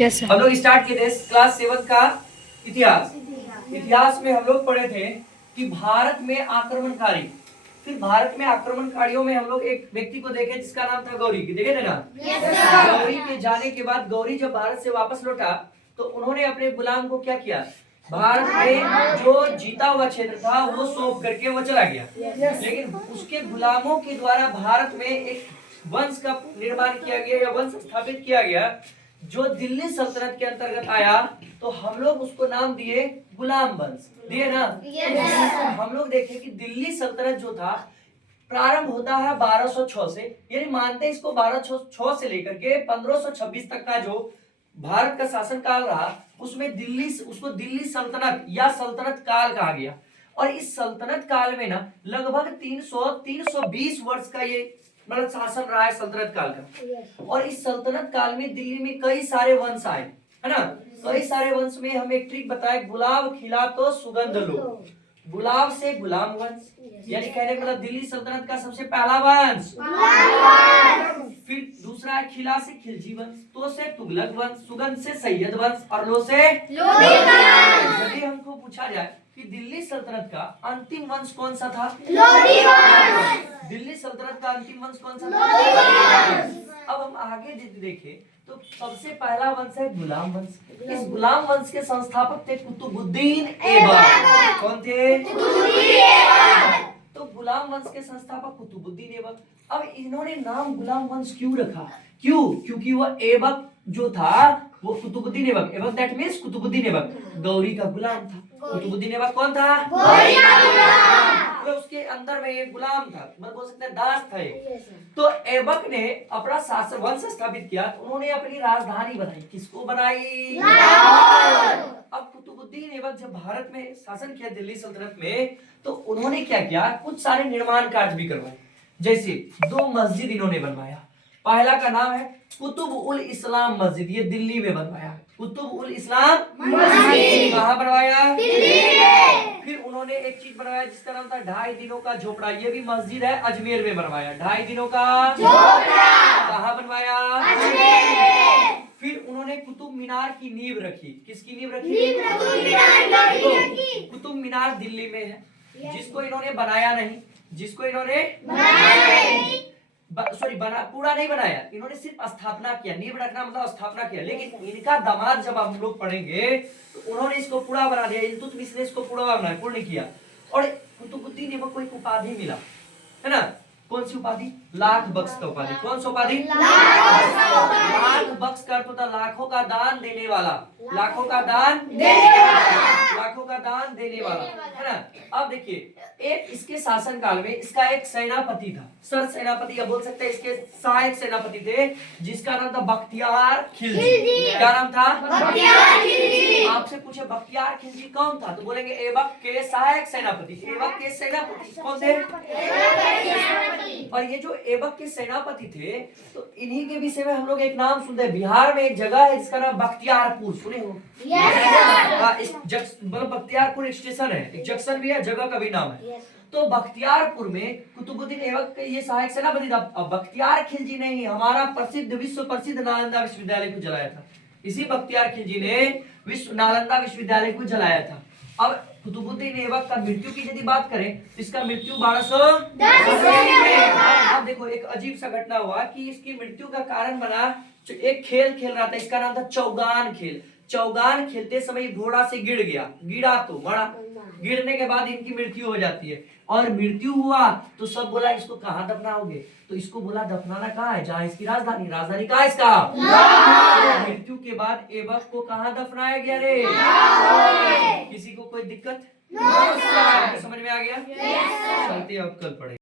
कैसे? हम लोग स्टार्ट किए थे क्लास 7 का इतिहास। इतिहास में हम लोग पढ़े थे कि भारत में आक्रमणकारी, फिर भारत में आक्रमणकारियों में हम लोग एक व्यक्ति को देखे जिसका नाम था गौरी। देखे थे ना? गौरी के जाने के बाद गौरी जब भारत से वापस लौटा तो उन्होंने अपने गुलाम को क्या किया, भारत में जो जीता हुआ क्षेत्र था वो सौंप करके वो चला गया। लेकिन उसके गुलामों के द्वारा भारत में एक वंश का निर्माण किया गया या वंश स्थापित किया गया जो दिल्ली सल्तनत के अंतर्गत आया, तो हम लोग उसको नाम दिए गुलाम वंश। दिए ना? हम लोग देखे कि दिल्ली सल्तनत जो था प्रारंभ होता है 1206 से, यानी मानते हैं इसको 1206 से लेकर के 1526 तक का जो भारत का शासन काल रहा उसमें उसको दिल्ली सल्तनत या सल्तनत काल कहा गया। और इस सल्तनत काल में ना लगभग 320 वर्ष का ये मतलब शासन रहा है सल्तनत काल का। और इस सल्तनत काल में दिल्ली में कई सारे वंश आए, है ना? कई सारे वंश में हम एक ट्रिक बताए, गुलाब खिला तो सुगंध लो। गुलाब से गुलाम वंश, यानी कहने का मतलब दिल्ली सल्तनत का सबसे पहला वंश। फिर दूसरा है खिला से खिलजी वंश, तो से तुगलक वंश, सुगंध से सैयद वंश और लो से लोधी वंश। यदि हमको पूछा जाए कि दिल्ली सल्तनत का अंतिम वंश कौन सा था, लोधी वंश। दिल्ली सल्तनत का अंतिम वंश कौन सा था, लोधी वंश। अब हम आगे देखें तो सबसे पहला वंश है गुलाम वंश। इस गुलाम वंश के संस्थापक थे कुतुबुद्दीन ऐबक। कौन थे? तो गुलाम वंश के संस्थापक कुतुबुद्दीन ऐबक। अब इन्होंने नाम गुलाम वंश क्यों रखा? क्योंकि वो ऐबक जो था वो कुतुबुद्दीन ऐबक, ऐबक दैट मींस कुतुबुद्दीन ऐबक गौरी का गुलाम था। कुतुबुद्दीन ऐबक कौन था? गौरी का गुलाम। तो उसके अंदर में एक गुलाम था, मतलब बोल सकते हैं दास था। तो ऐबक ने अपना शासन वंश स्थापित किया, उन्होंने अपनी राजधानी बनाई। किसको बनाई? अब कुतुबुद्दीन ऐबक जब भारत में शासन किया दिल्ली सल्तनत में, तो उन्होंने क्या किया, कुछ सारे निर्माण कार्य भी करवाए। जैसे 2 मस्जिद इन्होंने बनवाया। पहला का नाम है कुतुब उल इस्लाम मस्जिद, ये दिल्ली में बनवाया। कुतुब उल इस्लाम मस्जिद कहाँ बनवाया? दिल्ली में। फिर उन्होंने एक चीज बनवाया जिसका नाम था 2.5 दिनों का झोपड़ा, ये भी मस्जिद है, अजमेर में बनवाया। 2.5 दिनों का झोपड़ा कहाँ बनवाया? अजमेर में। फिर उन्होंने कुतुब मीनार की नींव रखी। किसकी नींव रखी? कुतुब मीनार दिल्ली में है, जिसको इन्होंने बनाया नहीं, पूरा नहीं बनाया, इन्होंने सिर्फ स्थापना किया। नींव रखना मतलब स्थापना किया। लेकिन इनका दामाद जब हम लोग पढ़ेंगे तो उन्होंने इसको पूरा बना दिया। इल्तुतमिश ने इसको पूरा बनाया, पूर्ण किया। और कुतुबुद्दीन ऐबक को एक उपाधि मिला, है ना? कौन सी उपाधि? लाख बख्श का उपाधि। कौन सा उपाधि? लाख बख्श का अर्थ होता लाखों का दान देने वाला, लाखों का दान देने वाला, है ना? अब देखिए एक इसके शासन काल में इसका एक सेनापति था, सर सेनापति या बोल सकते हैं इसके सहायक सेनापति थे, जिसका नाम था बख्तियार खिलजी। क्या नाम था? बख्तियार खिलजी। आपसे पूछे बख्तियार खिलजी कौन था तो बोलेंगे ऐबक के सहायक सेनापति। ऐबक के सेनापति कौन थे? और ये जो ऐबक के सेनापति थे तो इन्हीं के विषय में हम लोग एक नाम सुनते हैं। बिहार में एक जगह है जिसका नाम बख्तियारपुर, सुने हो? मतलब बख्तियारपुर एक स्टेशन है, एक जंक्शन भी है, जगह का भी नाम है। तो बख्तियारपुर में कुतुबुद्दीन ऐबक के ये सहायक सेनापति था। अब बख्तियार खिलजी ने ही हमारा विश्व प्रसिद्ध नालंदा विश्वविद्यालय को जलाया था। इसी बख्तियार खिलजी ने नालंदा विश्वविद्यालय को जलाया था। अब कुतुबुद्दीन ऐबक का मृत्यु की यदि बात करें तो इसका मृत्यु 1210 में। अब देखो एक अजीब सा घटना हुआ कि इसकी मृत्यु का कारण बना, एक खेल खेल रहा था, इसका नाम था चौगान खेल। चौगान खेलते समय घोड़ा से गिरा तो मरा। गिरने के बाद इनकी मृत्यु हो जाती है। और मृत्यु हुआ तो सब बोला इसको कहाँ दफनाओगे, तो इसको बोला दफनाना कहाँ है, जहाँ इसकी राजधानी कहाँ है इसका? मृत्यु के बाद ऐबक को कहाँ दफनाया गया रे? किसी को कोई दिक्कत? समझ में आ गया? चलते अब कल पढ़ेंगे।